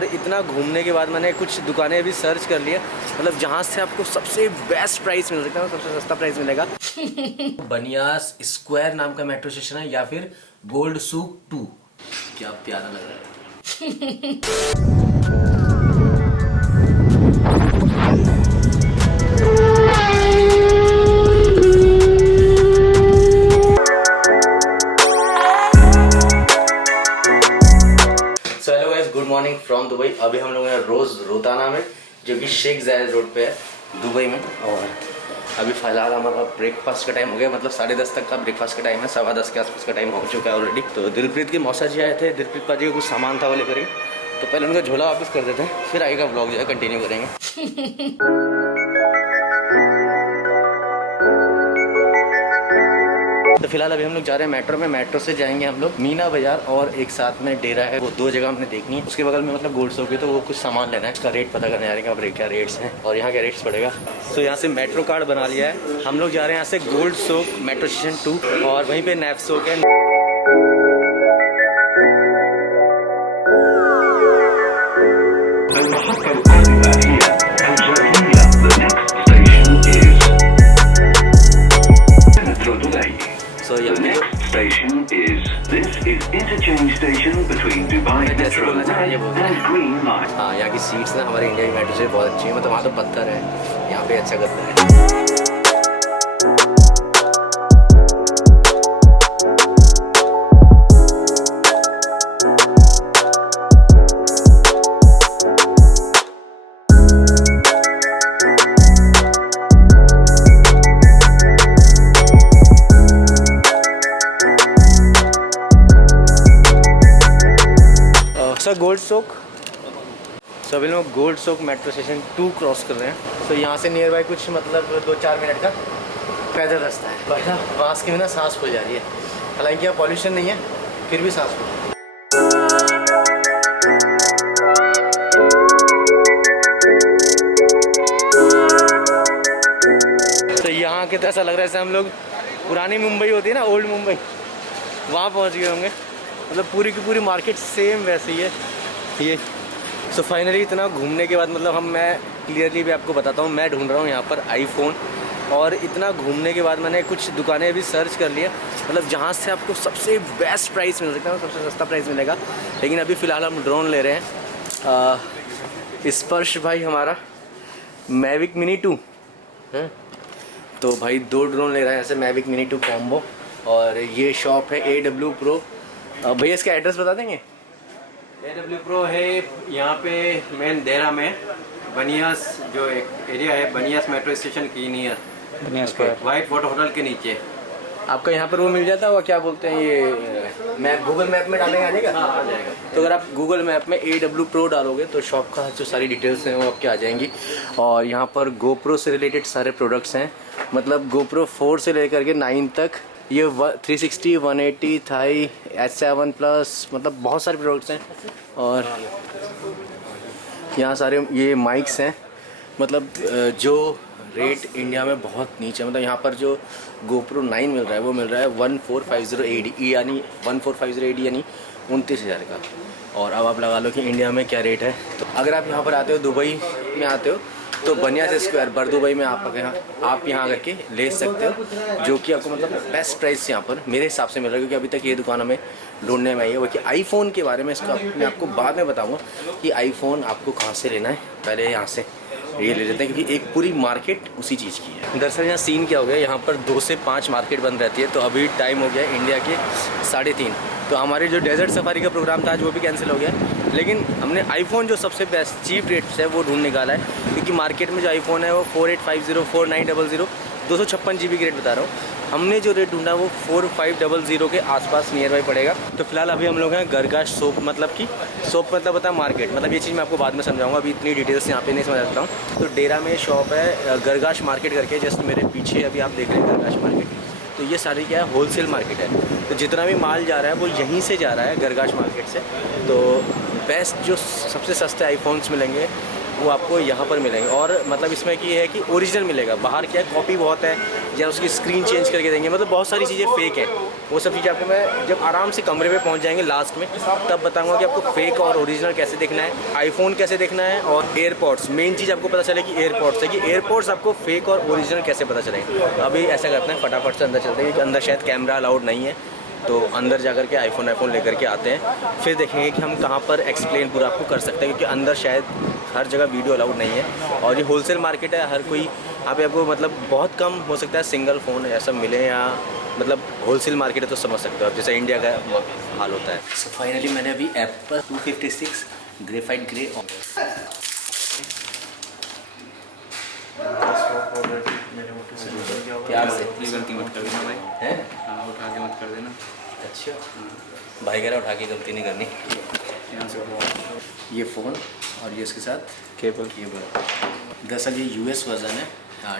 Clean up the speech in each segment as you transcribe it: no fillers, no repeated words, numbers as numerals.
और इतना घूमने के बाद मैंने कुछ दुकानें भी सर्च कर लिया, मतलब जहाँ से आपको सबसे बेस्ट प्राइस मिल सकता है, सबसे सस्ता प्राइस मिलेगा। बनियास स्क्वायर नाम का मेट्रो स्टेशन है या फिर गोल्ड सूक 2। क्या प्यारा लग रहा है। Good morning from Dubai. अभी हम लोग हैं रोज़ रोताना में, जो कि शेख जायद रोड पे है दुबई में। और अभी फ़िलहाल हमारा ब्रेकफास्ट का टाइम हो गया, मतलब 10:30 तक का ब्रेकफास्ट का टाइम है, 10:15 के आसपास का टाइम हो चुका है ऑलरेडी। तो दिलप्रीत के मौसा जी आए थे, दिलप्रीत पाजी का कुछ सामान था वो लेकर, तो पहले उनका झोला वापस कर देते हैं, फिर आगे का ब्लॉग जो है कंटिन्यू करेंगे। तो फिलहाल अभी हम लोग जा रहे हैं मेट्रो में, मेट्रो से जाएंगे हम लोग मीना बाजार, और एक साथ में डेरा है, वो दो जगह हमने देखनी है। उसके बगल में मतलब गोल्ड शॉप है, तो वो कुछ सामान लेना है, उसका रेट पता करने जा रहे हैं क्या रेट्स हैं और यहाँ क्या रेट्स पड़ेगा। तो यहाँ से मेट्रो कार्ड बना लिया है, हम लोग जा रहे हैं यहाँ से गोल्ड शॉप मेट्रो स्टेशन 2, और वहीं पे नैफ शॉप है। Station is interchange station between Dubai Metro and Green Line. हाँ, यहाँ की सीट्स ना हमारे इंडिया की मेट्रो से बहुत अच्छी है, मतलब वहाँ तो पत्थर है, यहाँ पे अच्छा करता है। गोल्ड शॉप, सो अभी लोग gold shop metro station 2 cross कर रहे हैं। तो यहाँ से नियर बाय कुछ मतलब 2-4 मिनट का पैदल रास्ता है, बट बांस के बिना सांस फूल जा रही है। हालांकि यहाँ पॉल्यूशन नहीं है, फिर भी सांस फूल। तो यहाँ के तो ऐसा लग रहा है जैसे हम लोग पुरानी मुंबई होती है ना, ओल्ड मुंबई, वहाँ पहुँच गए होंगे। मतलब पूरी की पूरी मार्केट सेम वैसे ही है ये। सो फाइनली इतना घूमने के बाद मतलब मैं क्लियरली भी आपको बताता हूँ, मैं ढूंढ रहा हूँ यहाँ पर आईफोन, और इतना घूमने के बाद मैंने कुछ दुकानें भी सर्च कर लिया, मतलब जहाँ से आपको सबसे बेस्ट प्राइस मिल सकता है, सबसे सस्ता प्राइस मिलेगा। लेकिन अभी फ़िलहाल हम ड्रोन ले रहे हैं, स्पर्श भाई हमारा मैविक मिनी 2 है, तो भाई 2 ड्रोन ले रहे हैं ऐसे, मैविक मिनी 2 कॉम्बो। और ये शॉप है AW Pro। भैया इसका एड्रेस बता देंगे? AW Pro है यहाँ पे मेन देरा में, बनियास जो एक एरिया है, बनियास मेट्रो स्टेशन की near, Baniyas white water hotel के नीचे। आपका यहाँ पर वो मिल जाता होगा, क्या बोलते हैं ये, मैप गूगल मैप में डालेंगे आ जाएगा? हाँ, आ जाएगा। तो अगर आप गूगल मैप में AW Pro डालोगे तो शॉप का जो सारी डिटेल्स हैं वो आपके आ जाएंगी। और यहाँ पर GoPro से रिलेटेड सारे प्रोडक्ट्स हैं, मतलब GoPro 4 से लेकर के 9 तक, ये 360, 180, थाई, S7 प्लस, मतलब बहुत सारे प्रोडक्ट्स हैं। और यहाँ सारे ये माइक्स हैं, मतलब जो रेट इंडिया में बहुत नीचे, मतलब यहाँ पर जो GoPro 9 मिल रहा है वो मिल रहा है 1450 AD यानी 1450 AD यानी 29,000 का। और अब आप लगा लो कि इंडिया में क्या रेट है। तो अगर आप यहाँ पर आते हो, दुबई में आते हो, तो बनियास स्क्वायर दुबई में आप यहाँ आकर के ले सकते हो, जो कि आपको मतलब बेस्ट प्राइस यहाँ पर मेरे हिसाब से मिल रहा है। क्योंकि अभी तक ये दुकान हमें ढूंढने में आई है। वो कि आईफोन के बारे में इसका मैं आपको बाद में बताऊंगा कि आईफोन आपको कहाँ से लेना है, पहले यहाँ से ये ले लेते हैं, क्योंकि एक पूरी मार्केट उसी चीज़ की है। दरअसल यहाँ सीन क्या हो गया, यहाँ पर 2 से 5 मार्केट बंद रहती है। तो अभी टाइम हो गया इंडिया के 3:30, तो हमारे जो डेजर्ट सफारी का प्रोग्राम था आज वो भी कैंसिल हो गया। लेकिन हमने आईफोन जो सबसे बेस्ट चीप रेट्स है वो ढूंढ निकाला है, क्योंकि मार्केट में जो आईफोन है वो 4850, 4900, 256 GB की रेट बता रहा हूँ। हमने जो रेट ढूंढा वो 4500 के आसपास नियर बाई पड़ेगा। तो फिलहाल अभी हम लोग हैं गरगाश शॉप, मतलब कि शॉप मतलब होता है मार्केट, मतलब ये चीज़ मैं आपको बाद में समझाऊंगा, अभी इतनी डिटेल्स यहाँ पे नहीं समझ सकता हूँ। तो डेरा में शॉप है गरगाश मार्केट करके, जस्ट मेरे पीछे अभी आप देख रहे हैं गरगाश मार्केट। तो ये सारी क्या है, होलसेल मार्केट है। तो जितना भी माल जा रहा है वो यहीं से जा रहा है, गरगाश मार्केट से। तो बेस्ट जो सबसे सस्ते आईफोन्स मिलेंगे वो आपको यहाँ पर मिलेंगे। और मतलब इसमें कि है कि ओरिजिनल मिलेगा, बाहर क्या है कॉपी बहुत है, या उसकी स्क्रीन चेंज करके देंगे, मतलब बहुत सारी चीज़ें फेक है। वो सब चीज़ें आपको मैं जब आराम से कमरे में पहुँच जाएंगे लास्ट में तब बताऊँगा कि आपको फेक और ओरिजिनल कैसे देखना है, आईफोन कैसे देखना है। और एयरपॉड्स, मेन चीज़ आपको पता चले कि एयरपॉड्स है कि एयरपॉड्स आपको फेक और ओरिजिनल कैसे पता चलेगा। अभी ऐसा करते हैं फटाफट से अंदर चलते हैं क्योंकि अंदर शायद कैमरा अलाउड नहीं है, तो अंदर जाकर के आईफोन लेकर के आते हैं, फिर देखेंगे कि हम कहाँ पर एक्सप्लेन पूरा आपको कर सकते हैं, क्योंकि अंदर शायद हर जगह वीडियो अलाउड नहीं है। और ये होलसेल मार्केट है, हर कोई यहाँ पे आपको मतलब बहुत कम हो सकता है सिंगल फ़ोन ऐसा मिले, या मतलब होलसेल मार्केट है तो समझ सकते हो आप, जैसे इंडिया का हाल होता है। सो फाइनली मैंने अभी एप्पल 256 ग्रेफाइट ग्रे प्यार से गलती मत कर देना भाई, है, उठा के मत कर देना। अच्छा भाई कह रहा उठा के गलती नहीं करनी। यहाँ से ये फ़ोन और ये इसके साथ केबल दरअसल ये यूएस वर्जन है,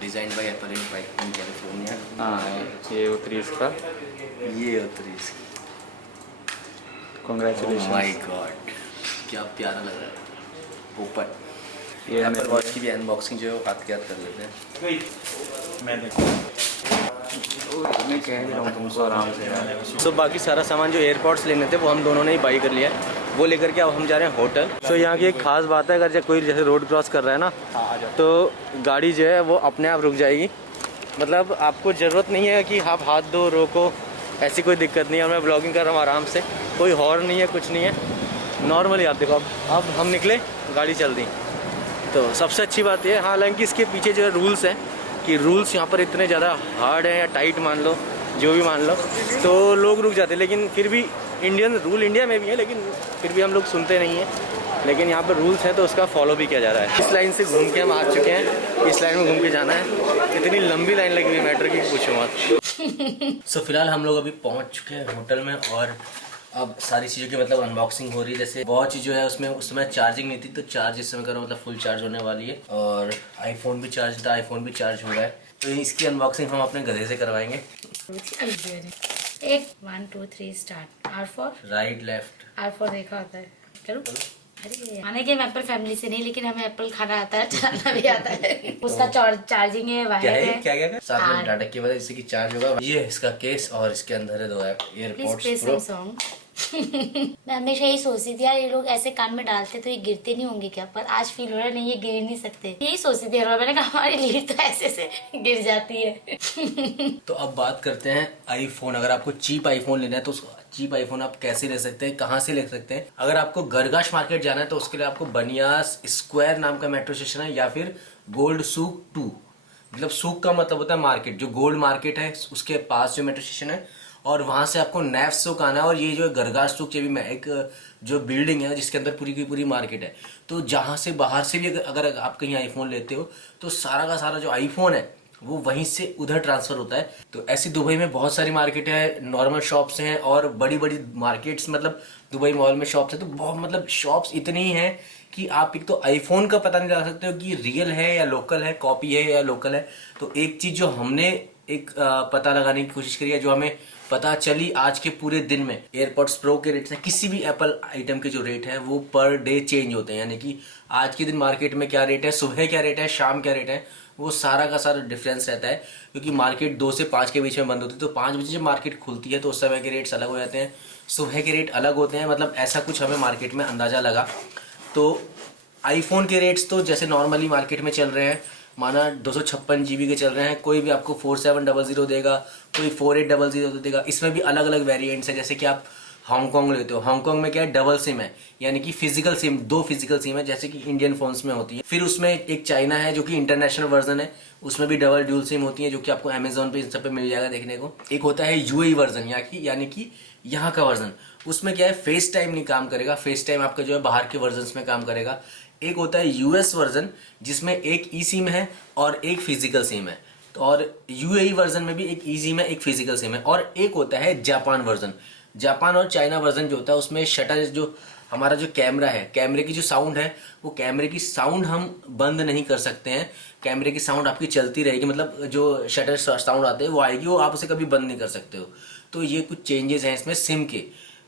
design by apple in California. हाँ, ये उतरी इसका। ये उतरी इसकी। कॉन्ग्रेचुलेशन। माय गॉड क्या प्यारा लग रहा है। ऊपर ये एप्पल वॉच की भी अनबॉक्सिंग जो है वो हाथ के हाथ कर लेते हैं। मैं कह रहा हूँ तुमको आराम से यार। सो बाकी सारा सामान जो एयरपॉड्स लेने थे वो हम दोनों ने ही बाई कर लिया है, वो लेकर के अब हम जा रहे हैं होटल। सो यहाँ की एक खास बात है, अगर कोई जैसे रोड क्रॉस कर रहा है ना तो गाड़ी जो है वो अपने आप रुक जाएगी, मतलब आपको ज़रूरत नहीं है कि आप हाथ दो रोको, ऐसी कोई दिक्कत नहीं है। मैं ब्लॉगिंग कर रहा हूँ आराम से, कोई हॉर्न नहीं है, कुछ नहीं है, नॉर्मली आप देखो। अब हम निकले, गाड़ी चल दी, तो सबसे अच्छी बात ये है। हालांकि इसके पीछे जो रूल्स हैं कि रूल्स यहाँ पर इतने ज़्यादा हार्ड हैं या टाइट मान लो, जो भी मान लो, तो लोग रुक जाते हैं। लेकिन फिर भी इंडियन रूल इंडिया में भी है, लेकिन फिर भी हम लोग सुनते नहीं हैं। लेकिन यहाँ पर रूल्स हैं तो उसका फॉलो भी किया जा रहा है। इस लाइन से घूम के हम आ चुके हैं, इस लाइन में घूम के जाना है। इतनी लंबी लाइन लगी हुई मेट्रो की, पूछो मत। सो फिलहाल हम लोग अभी पहुँच चुके हैं होटल में, और अब सारी चीज़ों की मतलब अनबॉक्सिंग हो रही है। जैसे वॉच जो है उसमें उस समय चार्जिंग नहीं थी, तो चार्ज इस समय करो मतलब फुल चार्ज होने वाली है। और आईफोन भी चार्ज था, आईफोन भी चार्ज हो रहा है, तो इसकी अनबॉक्सिंग हम अपने गधे से करवाएंगे। 1 2 3 start. R for right left R for देखा होता है। चलो। अरे माने कि हम एप्पल फैमिली से नहीं, लेकिन हमें एप्पल खाना आता है, चलाना भी आता है। उसका चार्जिंग है, वायर है, क्या साथ में डाटा की वजह जिससे कि चार्ज होगा। ये है इसका केस, और इसके अंदर है 2 एयरपोर्ट्स प्रो। मैं हमेशा यही सोचती थी यार, ये लोग ऐसे कान में डालते तो ये गिरते नहीं होंगे क्या, पर आज फील हो रहा है नहीं, ये गिर नहीं सकते। यही सोचती थी यार, मैंने कहा हमारी लीड तो ऐसे से गिर जाती है। तो अब बात करते हैं आईफोन। अगर आपको चीप आईफोन लेना है तो चीप आईफोन आप कैसे ले सकते हैं, कहाँ से ले सकते हैं। अगर आपको गरगाश मार्केट जाना है तो उसके लिए आपको बनियास स्क्वायर नाम का मेट्रो स्टेशन है, या फिर गोल्ड सूक 2, मतलब सूक का मतलब होता है मार्केट, जो गोल्ड मार्केट है उसके पास जो मेट्रो स्टेशन है, और वहाँ से आपको नैफ सूक आना है। और ये जो गरगाश सूक, ये भी एक जो बिल्डिंग है जिसके अंदर पूरी की पूरी मार्केट है। तो जहाँ से बाहर से भी अगर आप कहीं आईफोन लेते हो तो सारा का सारा जो आईफोन है वो वहीं से उधर ट्रांसफ़र होता है। तो ऐसी दुबई में बहुत सारी मार्केट है, नॉर्मल शॉप्स हैं और बड़ी बड़ी मार्केट्स, मतलब दुबई मॉल में शॉप्स है, तो बहुत मतलब शॉप्स इतनी ही हैं कि आप एक तो आईफोन का पता नहीं लगा सकते हो कि रियल है या लोकल है, कॉपी है या लोकल है। तो एक चीज़ जो हमने एक पता लगाने की कोशिश करी है, जो हमें पता चली आज के पूरे दिन में, एयरपॉड्स प्रो के रेट से किसी भी एप्पल आइटम के जो रेट है वो पर डे चेंज होते हैं। यानी कि आज के दिन मार्केट में क्या रेट है, सुबह क्या रेट है, शाम क्या रेट है, वो सारा का सारा डिफरेंस रहता है। क्योंकि मार्केट 2 से 5 के बीच में बंद होती है, तो 5 बजे जब मार्केट खुलती है तो उस समय के रेट्स अलग हो जाते हैं, सुबह के रेट अलग होते हैं। मतलब ऐसा कुछ हमें मार्केट में अंदाज़ा लगा। तो आईफोन के रेट्स तो जैसे नॉर्मली मार्केट में चल रहे हैं, माना 256 GB के चल रहे हैं, कोई भी आपको 4700 देगा, कोई 4800 देगा। इसमें भी अलग अलग वेरिएंट्स हैं। जैसे कि आप हांगकांग लेते हो, हांगकांग में क्या है, डबल सिम है, यानी कि फिजिकल सिम, 2 फिजिकल सिम है, जैसे कि इंडियन फोन्स में होती है। फिर उसमें एक चाइना है जो कि इंटरनेशनल वर्जन है, उसमें भी डबल ड्यूल सिम होती है, जो कि आपको अमेजोन पे इन सब पे मिल जाएगा देखने को। एक होता है यूएई वर्जन, यानी कि यहाँ का वर्जन, उसमें क्या है, फेस टाइम नहीं काम करेगा, फेस टाइम आपका जो है बाहर के वर्जन में काम करेगा। एक होता है यूएस वर्जन, जिसमें एक ई सिम है और एक फिजिकल सिम है, और यूएई वर्जन में भी एक ई सिम है, एक फिजिकल सिम है। और एक होता है जापान वर्जन। जापान और चाइना वर्जन जो होता है उसमें शटर, जो हमारा जो कैमरा है, कैमरे की जो साउंड है, वो कैमरे की साउंड हम बंद नहीं कर सकते हैं। कैमरे की साउंड आपकी चलती रहेगी, मतलब जो शटर साउंड आते हैं वो आएगी, वो आप उसे कभी बंद नहीं कर सकते हो। तो ये कुछ चेंजेस हैं इसमें सिम के।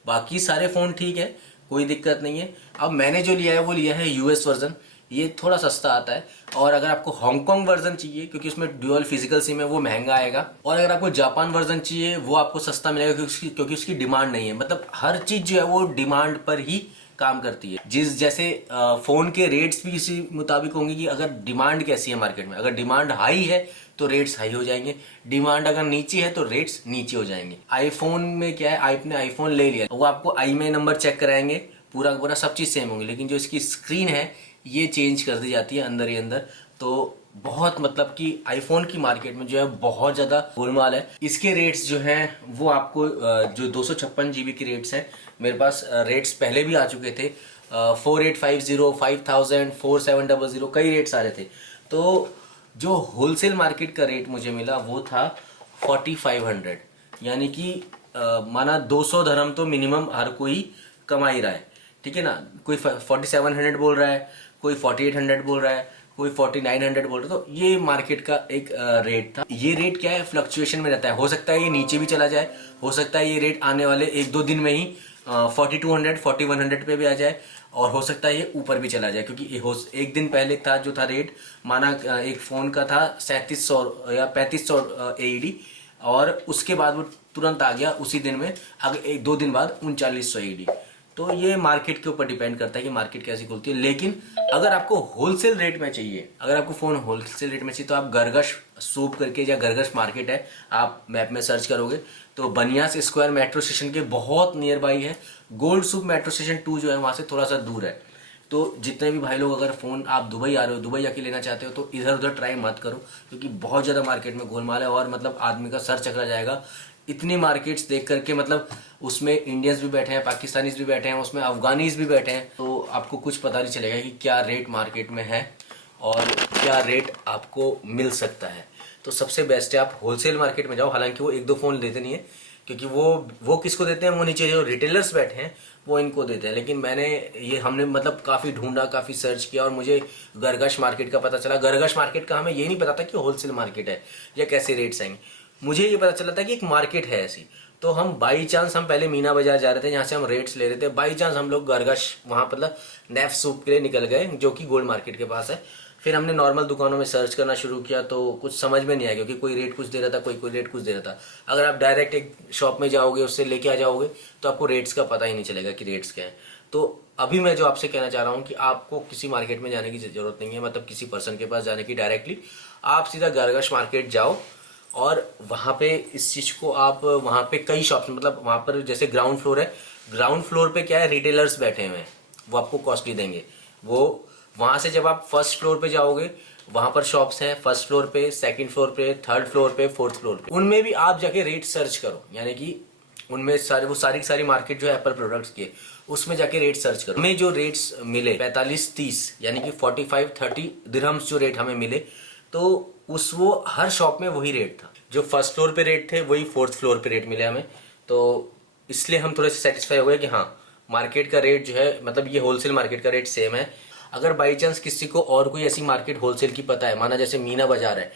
बाकी सारे फ़ोन ठीक है, कोई दिक्कत नहीं है। अब मैंने जो लिया है वो लिया है यूएस वर्जन। ये थोड़ा सस्ता आता है। और अगर आपको हांगकांग वर्जन चाहिए क्योंकि उसमें ड्यूअल फिजिकल सिम है, वो महंगा आएगा। और अगर आपको जापान वर्जन चाहिए वो आपको सस्ता मिलेगा क्योंकि उसकी डिमांड नहीं है। मतलब हर चीज़ जो है वो डिमांड पर ही काम करती है। जैसे फ़ोन के रेट्स भी इसी मुताबिक होंगे कि अगर डिमांड कैसी है मार्केट में। अगर डिमांड हाई है तो रेट्स हाई हो जाएंगे, डिमांड अगर नीचे है तो रेट्स नीचे हो जाएंगे। आईफोन में क्या है, आपने आईफोन ले लिया वो आपको आई में नंबर चेक कराएंगे, पूरा सब चीज़ सेम होंगी, लेकिन जो इसकी स्क्रीन है ये चेंज कर दी जाती है अंदर ही अंदर। तो बहुत मतलब कि आईफोन की मार्केट में जो है बहुत ज़्यादा गोलमाल है। इसके रेट्स जो हैं वो आपको जो 256 GB के रेट्स हैं, मेरे पास रेट्स पहले भी आ चुके थे। 4850, 5000, 4700 कई रेट्स आ रहे थे। तो जो होलसेल मार्केट का रेट मुझे मिला वो था 4500, यानी कि माना 200 dirham तो मिनिमम हर कोई कमा ही रहा है, ठीक है ना। कोई 4700 बोल रहा है, कोई 4800 बोल रहा है, कोई 4900 बोल रहा है। तो ये मार्केट का एक रेट था। ये रेट क्या है, फ्लक्चुएशन में रहता है। हो सकता है ये नीचे भी चला जाए, हो सकता है ये रेट आने वाले 1-2 दिन में ही 4200, 4100 पे भी आ जाए, और हो सकता है ये ऊपर भी चला जाए। क्योंकि एक दिन पहले था जो था रेट, माना एक फ़ोन का था 3700 या 3500 AED, और उसके बाद वो तुरंत आ गया उसी दिन में, अगर 1-2 दिन बाद 3900 AED। तो ये मार्केट के ऊपर डिपेंड करता है कि मार्केट कैसी खुलती है। लेकिन अगर आपको होलसेल रेट में चाहिए, अगर आपको फ़ोन होलसेल रेट में चाहिए, तो आप गरगश सूप करके, या गरगश मार्केट है, आप मैप में सर्च करोगे तो बनियास स्क्वायर मेट्रो स्टेशन के बहुत नियर बाई है। गोल्ड सूप मेट्रो स्टेशन 2 जो है वहाँ से थोड़ा सा दूर है। तो जितने भी भाई लोग अगर फ़ोन आप दुबई आ रहे हो, दुबई जाके लेना चाहते हो, तो इधर उधर ट्राई मत करो, क्योंकि बहुत ज़्यादा मार्केट में गोलमाल है। और मतलब आदमी का सर चकरा जाएगा इतनी मार्केट्स देख करके। मतलब उसमें इंडियंस भी बैठे हैं, पाकिस्तानीज भी बैठे हैं, उसमें अफगानीज भी बैठे हैं। तो आपको कुछ पता नहीं चलेगा कि क्या रेट मार्केट में है और क्या रेट आपको मिल सकता है। तो सबसे बेस्ट है आप होलसेल मार्केट में जाओ। हालांकि वो 1-2 फ़ोन देते नहीं है, क्योंकि वो किसको देते हैं, वो नीचे जो रिटेलर्स बैठे हैं वो इनको देते हैं। लेकिन हमने मतलब काफ़ी ढूंढा, काफ़ी सर्च किया, और मुझे गरगश मार्केट का पता चला। गरगश मार्केट का हमें ये नहीं पता था कि होलसेल मार्केट है या कैसे रेट्स आएंगे। मुझे ये पता चला था कि एक मार्केट है ऐसी। तो हम बाई चांस, हम पहले मीना बाजार जा रहे थे जहाँ से हम रेट्स ले रहे थे, बाई चांस हम लोग गरगश वहाँ मतलब नेफ सूप के लिए निकल गए, जो कि गोल्ड मार्केट के पास है। फिर हमने नॉर्मल दुकानों में सर्च करना शुरू किया, तो कुछ समझ में नहीं आया, क्योंकि कोई रेट कुछ दे रहा था, कोई रेट कुछ दे रहा था। अगर आप डायरेक्ट एक शॉप में जाओगे, उससे लेके आ जाओगे, तो आपको रेट्स का पता ही नहीं चलेगा कि रेट्स क्या है। तो अभी मैं जो आपसे कहना चाह रहा हूँ कि आपको किसी मार्केट में जाने की ज़रूरत नहीं है, मतलब किसी पर्सन के पास जाने की डायरेक्टली। आप सीधा गरगश मार्केट जाओ, और वहाँ पे इस चीज़ को आप, वहाँ पे कई शॉप्स, मतलब वहाँ पर जैसे ग्राउंड फ्लोर है, ग्राउंड फ्लोर पे क्या है, रिटेलर्स बैठे हुए हैं, वो आपको कॉस्टली देंगे। वो वहाँ से जब आप फर्स्ट फ्लोर पे जाओगे, वहाँ पर शॉप्स हैं फर्स्ट फ्लोर पे, सेकंड फ्लोर पे, थर्ड फ्लोर पे, फोर्थ फ्लोर पे। उनमें भी आप जाके रेट सर्च करो, यानी कि उनमें सारी मार्केट जो है एप्पल प्रोडक्ट्स की, उसमें जाके रेट सर्च करो। हमें जो रेट्स मिले 45-30 यानी कि 45-30 दिरहम्स जो रेट हमें मिले, तो वो हर शॉप में वही रेट था। जो फर्स्ट फ्लोर पे रेट थे वही फोर्थ फ्लोर पे रेट मिले हमें। तो इसलिए हम थोड़े से सेटिस्फाई हो गए कि हाँ, मार्केट का रेट जो है, मतलब ये होलसेल मार्केट का रेट सेम है। अगर बाई चांस किसी को और कोई ऐसी मार्केट होलसेल की पता है, माना जैसे मीना बाजार है,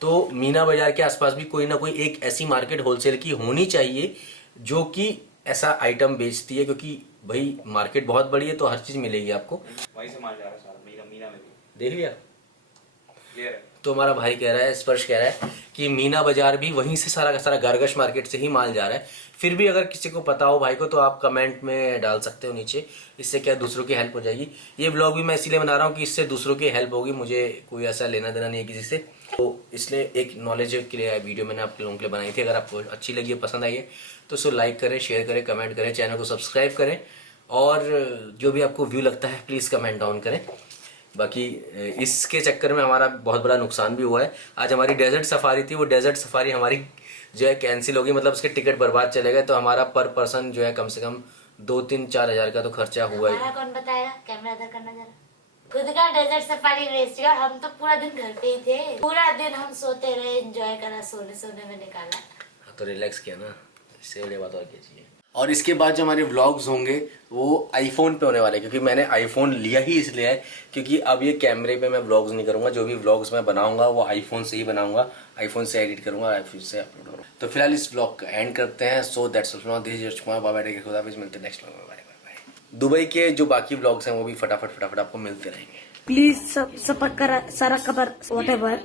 तो मीना बाजार के आसपास भी कोई ना कोई एक ऐसी मार्केट होलसेल की होनी चाहिए जो कि ऐसा आइटम बेचती है, क्योंकि भाई मार्केट बहुत बड़ी है, तो हर चीज़ मिलेगी आपको। वहीं से माल जा रहा है सारा, मीना में भी देख लिया। क्लियर है। तो हमारा भाई कह रहा है, स्पर्श कह रहा है कि मीना बाजार भी वहीं से सारा का सारा गरगश मार्केट से ही माल जा रहा है। फिर भी अगर किसी को पता हो भाई को, तो आप कमेंट में डाल सकते हो नीचे। इससे क्या दूसरों की हेल्प हो जाएगी। ये ब्लॉग भी मैं इसीलिए बना रहा हूँ कि इससे दूसरों की हेल्प होगी। मुझे कोई ऐसा लेना देना नहीं है किसी से, तो इसलिए एक नॉलेज के लिए वीडियो मैंने आप लोगों के लिए बनाई थी। अगर आपको अच्छी लगी है, पसंद आई है, तो उसको लाइक करें, शेयर करें, कमेंट करें, चैनल को सब्सक्राइब करें, और जो भी आपको व्यू लगता है प्लीज़ कमेंट डाउन करें। बाकी इसके चक्कर में हमारा बहुत बड़ा नुकसान भी हुआ है। आज हमारी डेजर्ट सफारी थी, वो डेजर्ट सफारी हमारी जो है कैंसिल होगी, मतलब उसके टिकट बर्बाद चले गए। तो हमारा पर पर्सन जो है कम से कम 2-3-4 हज़ार का तो खर्चा हुआ ही। कौन बताएगा, कैमरा इधर करना जरा। खुद का डेजर्ट सफारी वेस्ट हुआ, हम तो पूरा दिन घर पे ही थे। पूरा दिन हम सोते रहे, एंजॉय करा, सोने में निकाला। तो रिलैक्स किया ना, इससे बड़ी बात और क्या चाहिए। और इसके बाद जो हमारे व्लॉग्स होंगे वो आईफोन पे होने वाले हैं, क्योंकि मैंने आईफोन लिया ही इसलिए है क्योंकि अब ये कैमरे पे मैं व्लॉग्स नहीं करूँगा। जो भी व्लॉग्स मैं बनाऊंगा वो आईफोन से ही बनाऊंगा, आईफोन से एडिट करूँगा, आईफोन से अपलोड करूँगा। तो फिलहाल इस व्लॉग का एंड करते हैं। So that's all from this is Yash Kumar, bye bye, take care, खुदा हाफिज़, मिलते हैं नेक्स्ट व्लॉग में। Bye bye. दुबई के जो बाकी व्लॉग्स हैं वो भी फटाफट आपको मिलते रहेंगे। प्लीज सपोर्ट करा सारा खबर व्हाटएवर।